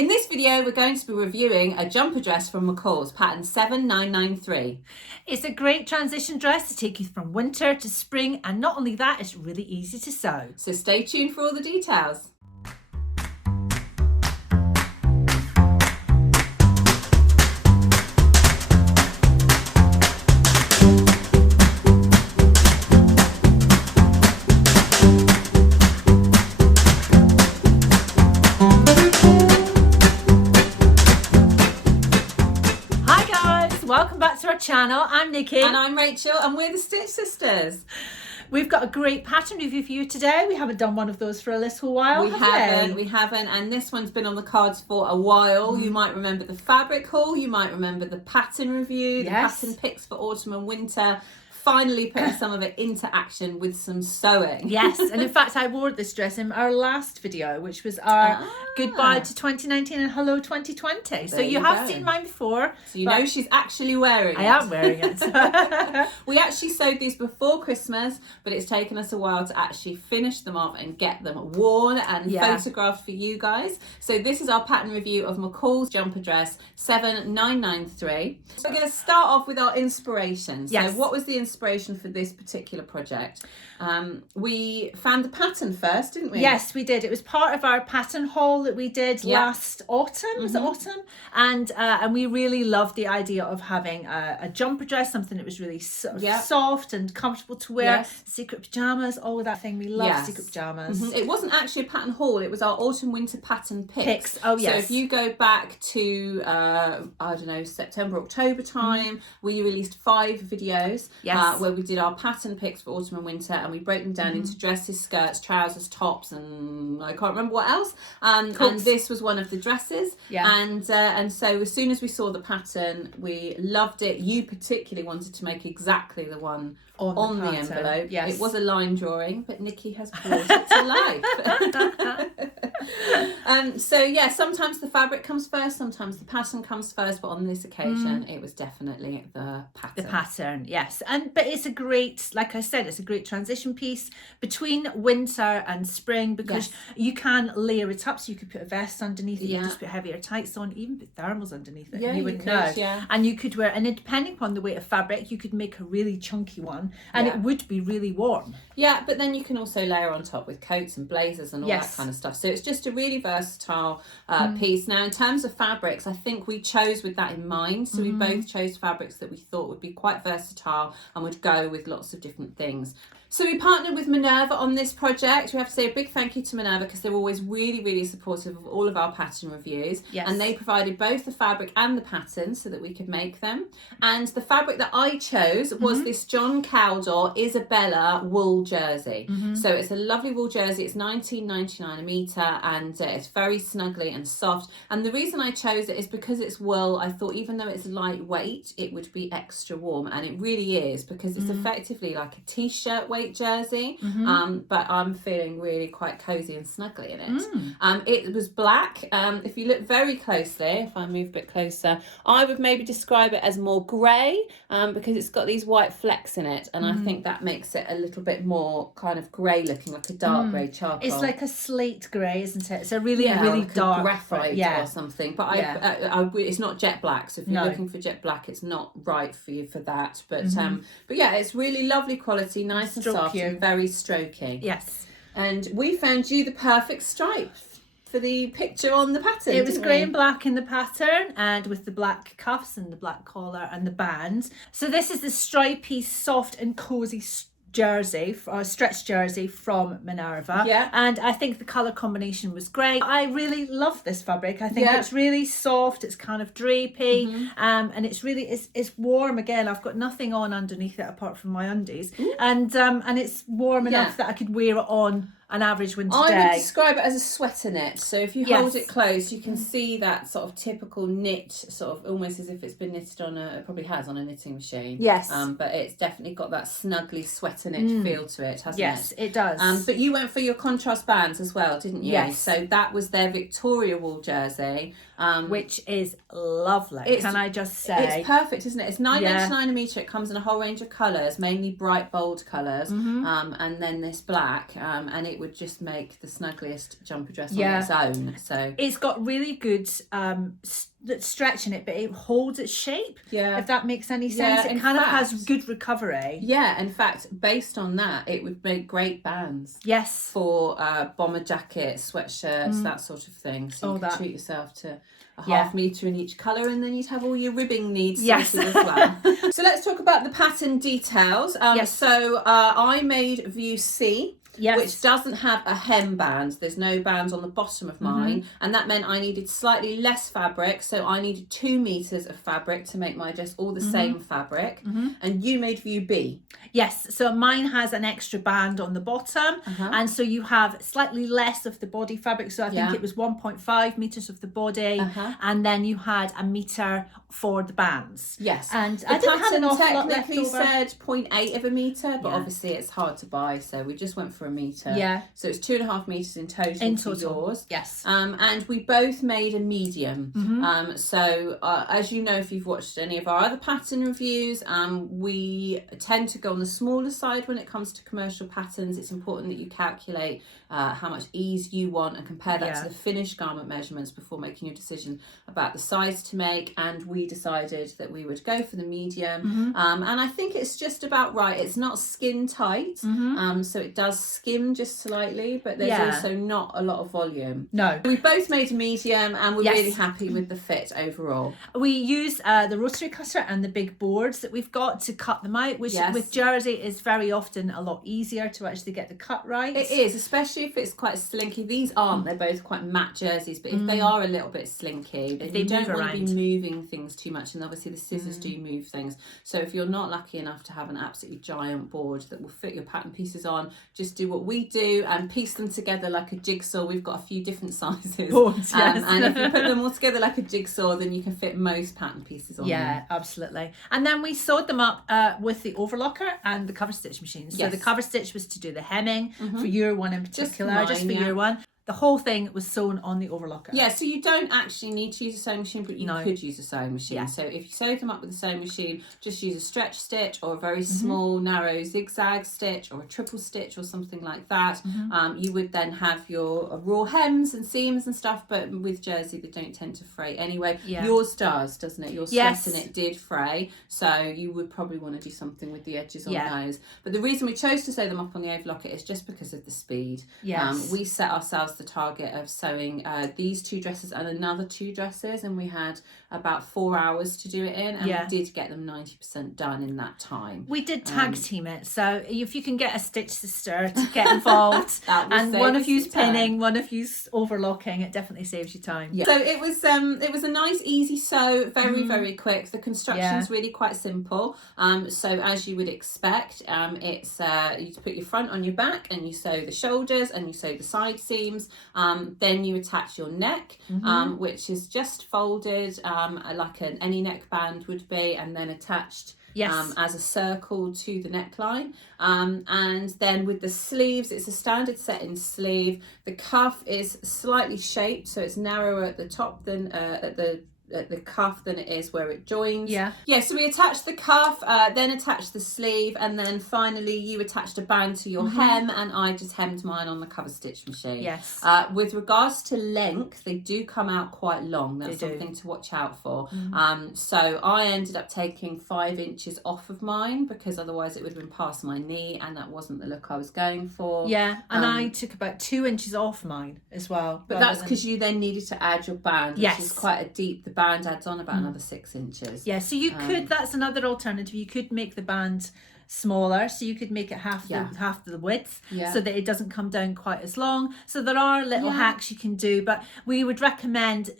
In this video, we're going to be reviewing a jumper dress from McCalls, pattern 7993. It's a great transition dress to take you from winter to spring, and not only that, it's really easy to sew. So stay tuned for all the details. Welcome back to our channel. I'm Nikki. And I'm Rachel, and we're the Stitch Sisters. We've got a great pattern review for you today. We haven't done one of those for a little while, We haven't, and this one's been on the cards for a while. You might remember the fabric haul, you might remember the pattern review, the pattern picks for autumn and winter. Finally putting some of it into action with some sewing. Yes, and in fact I wore this dress in our last video, which was our goodbye to 2019 and hello 2020. So you have seen mine before. So you know she's actually wearing it. I am wearing it. We actually sewed these before Christmas, but it's taken us a while to actually finish them off and get them worn and photographed for you guys. So this is our pattern review of McCalls jumper dress 7993. So we're going to start off with our inspiration. So what was the inspiration for this particular project? We found the pattern first, didn't we? Yes, we did. It was part of our pattern haul that we did last autumn. Was it autumn? And we really loved the idea of having a jumper dress, something that was really soft and comfortable to wear. Secret pajamas, all of that thing. We love secret pajamas. It wasn't actually a pattern haul. It was our autumn winter pattern picks. Oh yes. So if you go back to I don't know, September, October time, we released 5 videos. Where we did our pattern picks for autumn and winter, and we broke them down into dresses, skirts, trousers, tops, and I can't remember what else. And this was one of the dresses. And so as soon as we saw the pattern, we loved it. You particularly wanted to make exactly the one on the envelope. Yes. It was a line drawing, but Nikki has brought it to life. So sometimes the fabric comes first, sometimes the pattern comes first, but on this occasion it was definitely the pattern. The pattern, yes. But it's a great, like I said, it's a great transition piece between winter and spring, because you can layer it up. So you could put a vest underneath it, you could just put heavier tights on, even put thermals underneath it, and you wouldn't know. And you could wear, and depending upon the weight of fabric, you could make a really chunky one, and it would be really warm. Yeah, but then you can also layer on top with coats and blazers and all that kind of stuff. So it's just a really versatile piece. Now, in terms of fabrics, I think we chose with that in mind. So we both chose fabrics that we thought would be quite versatile and would go with lots of different things. So we partnered with Minerva on this project. We have to say a big thank you to Minerva, because they're always really, really supportive of all of our pattern reviews. And they provided both the fabric and the pattern so that we could make them. And the fabric that I chose was this John Caldor Isabella wool jersey. So it's a lovely wool jersey. It's $19.99 a metre, and it's very snuggly and soft. And the reason I chose it is because it's wool. I thought even though it's lightweight, it would be extra warm. And it really is, because it's effectively like a t-shirt weight jersey, but I'm feeling really quite cozy and snuggly in it. It was black. If you look very closely, if I move a bit closer, I would maybe describe it as more grey, because it's got these white flecks in it, and I think that makes it a little bit more kind of grey looking, like a dark grey charcoal. It's like a slate grey, isn't it? It's a really like dark graphite or something, but it's not jet black, so if you're looking for jet black, it's not right for you for that. But it's really lovely quality, nice and soft and very strokey. Yes. And we found you the perfect stripe for the picture on the pattern. It was grey and black in the pattern, and with the black cuffs and the black collar and the bands. So this is the stripy, soft and cozy jersey, or stretch jersey from Minerva. And I think the colour combination was great. I really love this fabric. I think it's really soft, it's kind of drapey, and it's really it's warm. Again, I've got nothing on underneath it apart from my undies, and it's warm enough that I could wear it on an average winter day. I would describe it as a sweater knit. So if you hold it close, you can see that sort of typical knit, sort of almost as if it's been knitted on it probably has on a knitting machine. But it's definitely got that snuggly sweater knit feel to it, hasn't it? Yes, it does. But you went for your contrast bands as well, didn't you? Yes. So that was their Victoria wool jersey. Which is lovely, can I just say? It's perfect, isn't it? It's $9.99 a metre. It comes in a whole range of colours, mainly bright, bold colours, and then this black, and it would just make the snuggliest jumper dress Yeah. on its own. So it's got really good stretch in it, but it holds its shape. Yeah. If that makes any sense. Yeah, It in kind of fact- has good recovery. yeah, in fact, based on that, it would make great bands Yes. for bomber jackets, sweatshirts, that sort of thing. So you could treat yourself to a half metre in each colour, and then you'd have all your ribbing needs sorted as well. So let's talk about the pattern details. So I made view C. Yes. Which doesn't have a hem band. There's no bands on the bottom of mine, and that meant I needed slightly less fabric, so I needed 2 meters of fabric to make my dress all the same fabric. And you made view B. Yes, so mine has an extra band on the bottom, and so you have slightly less of the body fabric. So I think it was 1.5 meters of the body, and then you had a meter for the bands. Yes, and the I didn't have an awful lot left technically over. said 0.8 of a meter, but obviously it's hard to buy, so we just went for a meter. Yeah. So it's 2.5 meters in total. For yours. Yes. And we both made a medium. So as you know, if you've watched any of our other pattern reviews, we tend to go on the smaller side when it comes to commercial patterns. It's important that you calculate how much ease you want and compare that to the finished garment measurements before making your decision about the size to make. And we decided that we would go for the medium. And I think it's just about right. It's not skin tight, so it does skim just slightly, but there's also not a lot of volume. No. We both made a medium, and we're really happy with the fit overall. We use the rotary cutter and the big boards that we've got to cut them out, which with jersey is very often a lot easier to actually get the cut right. It is, especially if it's quite slinky. These aren't, they're both quite matte jerseys, but if they are a little bit slinky, then you don't want to be moving things too much, and obviously the scissors do move things. So if you're not lucky enough to have an absolutely giant board that will fit your pattern pieces on, just do what we do and piece them together like a jigsaw. We've got a few different sizes boards, and if you put them all together like a jigsaw, then you can fit most pattern pieces on them. Yeah, absolutely. And then we sewed them up with the overlocker and the cover stitch machine. So the cover stitch was to do the hemming for your one in particular, just for your one. The whole thing was sewn on the overlocker. Yeah, so you don't actually need to use a sewing machine, but you could use a sewing machine. Yeah. So if you sew them up with a sewing machine, just use a stretch stitch or a very small, narrow zigzag stitch or a triple stitch or something like that. You would then have your raw hems and seams and stuff, but with jersey, they don't tend to fray anyway. Yeah. Yours does, doesn't it? Your sweat in it did fray, so you would probably want to do something with the edges on those. But the reason we chose to sew them up on the overlocker is just because of the speed. Yes. We set ourselves the target of sewing these 2 dresses and another 2 dresses, and we had about 4 hours to do it in, and we did get them 90% done in that time. We did tag team it, so if you can get a stitch sister to get involved and one of you's pinning, one of you's overlocking, it definitely saves you time. So it was a nice easy sew, very very quick. The construction's really quite simple, so as you would expect, it's you put your front on your back and you sew the shoulders and you sew the side seams. Then you attach your neck, which is just folded like any neckband would be, and then attached as a circle to the neckline. And then with the sleeves, it's a standard set-in sleeve. The cuff is slightly shaped, so it's narrower at the top than at the cuff than it is where it joins. So we attached the cuff, then attached the sleeve, and then finally you attached a band to your hem, and I just hemmed mine on the cover stitch machine. With regards to length, they do come out quite long. That's something to watch out for. So I ended up taking 5 inches off of mine, because otherwise it would have been past my knee, and that wasn't the look I was going for. And I took about 2 inches off mine as well. But that's because you then needed to add your band, which is quite a deep, the band adds on about another 6 inches. So you could, that's another alternative, you could make the band smaller, so you could make it half the width, so that it doesn't come down quite as long. So there are little hacks you can do, but we would recommend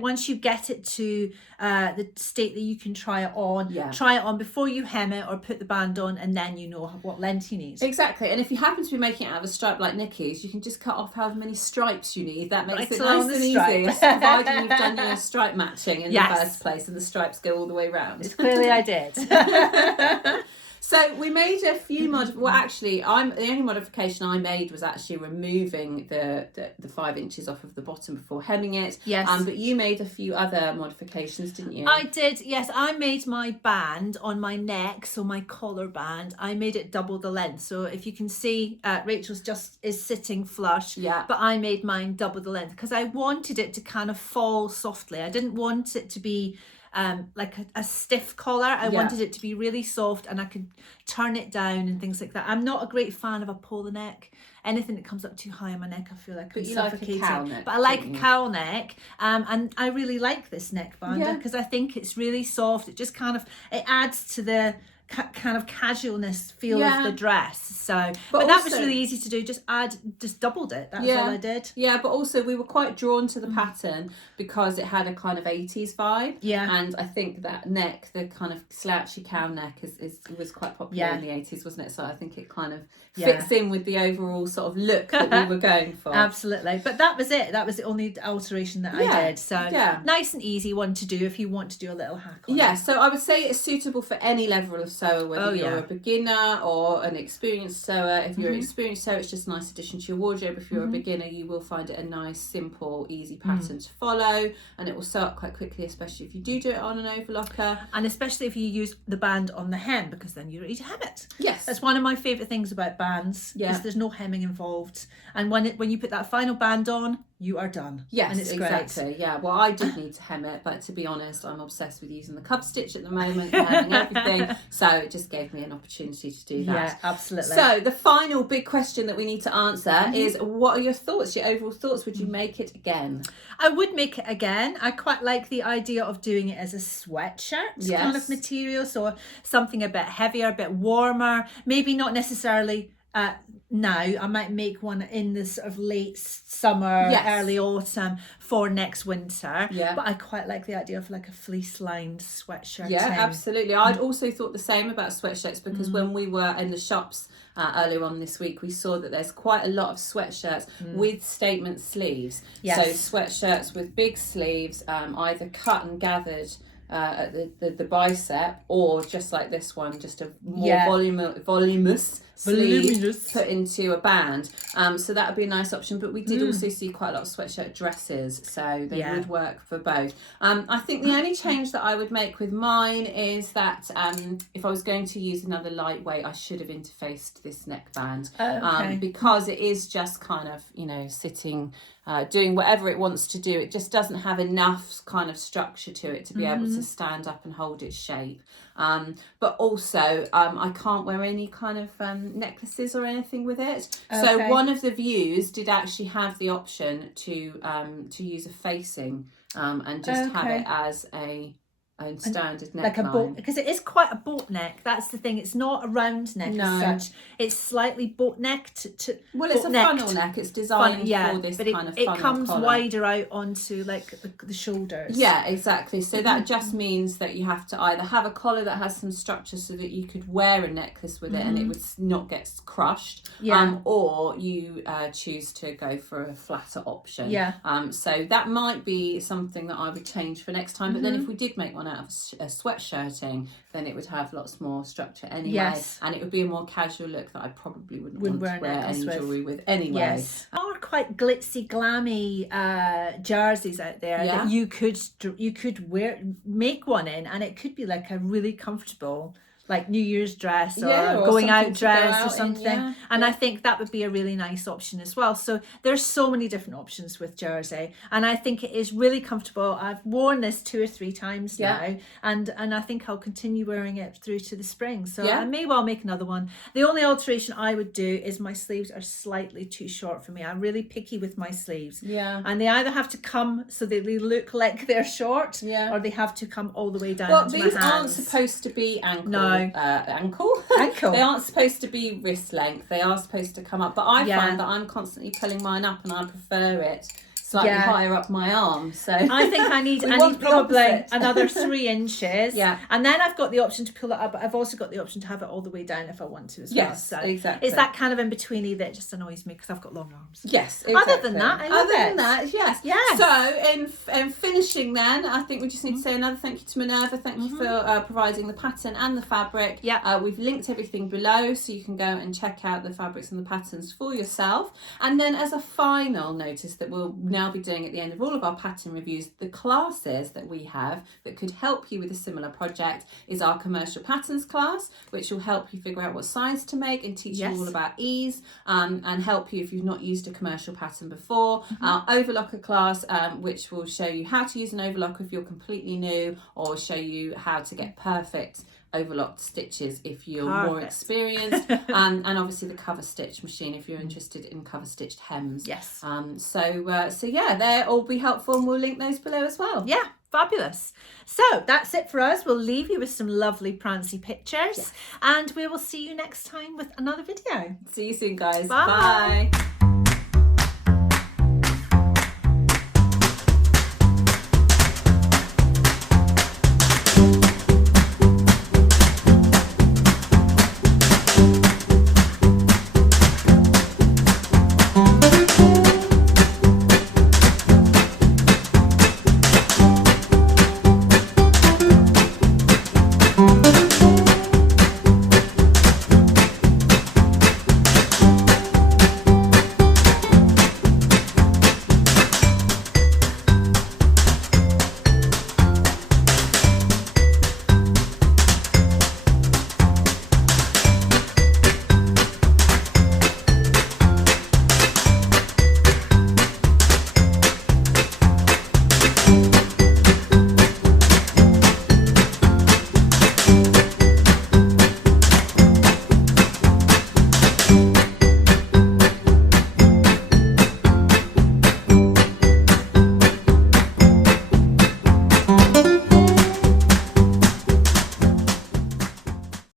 once you get it to the state that you can try it on before you hem it or put the band on, and then you know what length you need. Exactly. And if you happen to be making it out of a stripe like Nikki's, you can just cut off however many stripes you need. That makes it nice and easy, providing you've done your stripe matching in the first place and the stripes go all the way round. Clearly I did. So we made a few well, actually, the only modification I made was actually removing the 5 inches off of the bottom before hemming it. Yes. But you made a few other modifications, didn't you? I did, yes. I made my band on my neck, so my collar band, I made it double the length. So if you can see, Rachel's just is sitting flush. Yeah. But I made mine double the length because I wanted it to kind of fall softly. I didn't want it to be like a stiff collar. I wanted it to be really soft and I could turn it down and things like that. I'm not a great fan of a polo neck. Anything that comes up too high on my neck, I feel like I'm suffocating. Like a cowl neck, but I like a cowl neck, and I really like this neckband because I think it's really soft. It just kind of, it adds to the kind of casualness feel of the dress. So but that was really easy to do. Just doubled it. That's all I did. Yeah, but also we were quite drawn to the pattern because it had a kind of 80s vibe. Yeah. And I think that neck, the kind of slouchy cow neck was quite popular in the 80s, wasn't it? So I think it kind of fits in with the overall sort of look that we were going for. Absolutely. But that was it. That was the only alteration that I did. So nice and easy one to do if you want to do a little hack on it. So I would say it's suitable for any level of sewer, whether you're a beginner or an experienced sewer. If you're an experienced sewer, it's just a nice addition to your wardrobe. If you're a beginner, you will find it a nice, simple, easy pattern to follow, and it will sew up quite quickly, especially if you do it on an overlocker. And especially if you use the band on the hem, because then you're ready to hem it. Yes. That's one of my favourite things about bands, is there's no hemming involved. And when you put that final band on, you are done. Yes, and it's exactly. Great. Yeah, well, I did need to hem it, but to be honest, I'm obsessed with using the cup stitch at the moment and hemming everything. So it just gave me an opportunity to do that. Yeah, absolutely. So the final big question that we need to answer is, what are your thoughts, your overall thoughts? Would you make it again? I would make it again. I quite like the idea of doing it as a sweatshirt kind of material. So something a bit heavier, a bit warmer, maybe not necessarily now. I might make one in the sort of late summer, early autumn for next winter. Yeah. But I quite like the idea of like a fleece lined sweatshirt. Yeah, absolutely. I'd also thought the same about sweatshirts because when we were in the shops earlier on this week, we saw that there's quite a lot of sweatshirts with statement sleeves. Yes. So sweatshirts with big sleeves, either cut and gathered at the bicep, or just like this one, just a more voluminous sleeve put into a band. So that would be a nice option. But we did also see quite a lot of sweatshirt dresses, so they would work for both. I think the only change that I would make with mine is that if I was going to use another lightweight, I should have interfaced this neckband because it is just kind of, sitting, doing whatever it wants to do. It just doesn't have enough kind of structure to it to be able to stand up and hold its shape. But also I can't wear any kind of necklaces or anything with it. So one of the views did actually have the option to use a facing and just have it as a standard neck, like a boat, because it is quite a boat neck. That's the thing. It's not a round neck as such. It's slightly boat necked. Well, it's a funnel neck. It's designed for this but kind of funnel it comes collar. Wider out onto like the shoulders. Yeah, exactly. So that just means that you have to either have a collar that has some structure so that you could wear a necklace with it and it would not get crushed. Or you choose to go for a flatter option. So that might be something that I would change for next time. But then if we did make one out of a sweatshirting, then it would have lots more structure anyway, and it would be a more casual look that I probably wouldn't want to wear any jewellery with anyway. There are quite glitzy, glammy jerseys out there that you could make one in, and it could be like a really comfortable, like New Year's dress or going out dress or something. And I think that would be a really nice option as well. So there's so many different options with jersey, and I think it is really comfortable. I've worn this 2 or 3 times now, and I think I'll continue wearing it through to the spring. So I may well make another one. The only alteration I would do is my sleeves are slightly too short for me. I'm really picky with my sleeves. And they either have to come so that they look like they're short, or they have to come all the way down to my hands. Well, these aren't supposed to be ankle. Ankle. They aren't supposed to be wrist length. They are supposed to come up. But I find that I'm constantly pulling mine up, and I prefer it slightly Yeah. higher up my arm. So I think I need want the probably opposite. another 3 inches. Yeah. And then I've got the option to pull it up, but I've also got the option to have it all the way down if I want to as well. Yes, So exactly. it's that kind of in betweeny that just annoys me because I've got long arms. Yes, exactly. Other than that, I love Other it. than that, yes. Yes. So in finishing then, I think we just need to say another thank you to Minerva. Thank you for providing the pattern and the fabric. Yeah. We've linked everything below so you can go and check out the fabrics and the patterns for yourself. And then as a final notice that we'll now be doing at the end of all of our pattern reviews, the classes that we have that could help you with a similar project is our commercial patterns class, which will help you figure out what size to make and teach you all about ease, and help you if you've not used a commercial pattern before. Our overlocker class, which will show you how to use an overlocker if you're completely new, or show you how to get perfect overlocked stitches if you're more experienced, and obviously the cover stitch machine if you're interested in cover stitched hems. Yes. So yeah, they'll all be helpful, and we'll link those below as well. Yeah, fabulous. So that's it for us. We'll leave you with some lovely prancy pictures, and we will see you next time with another video. See you soon, guys. Bye. Bye.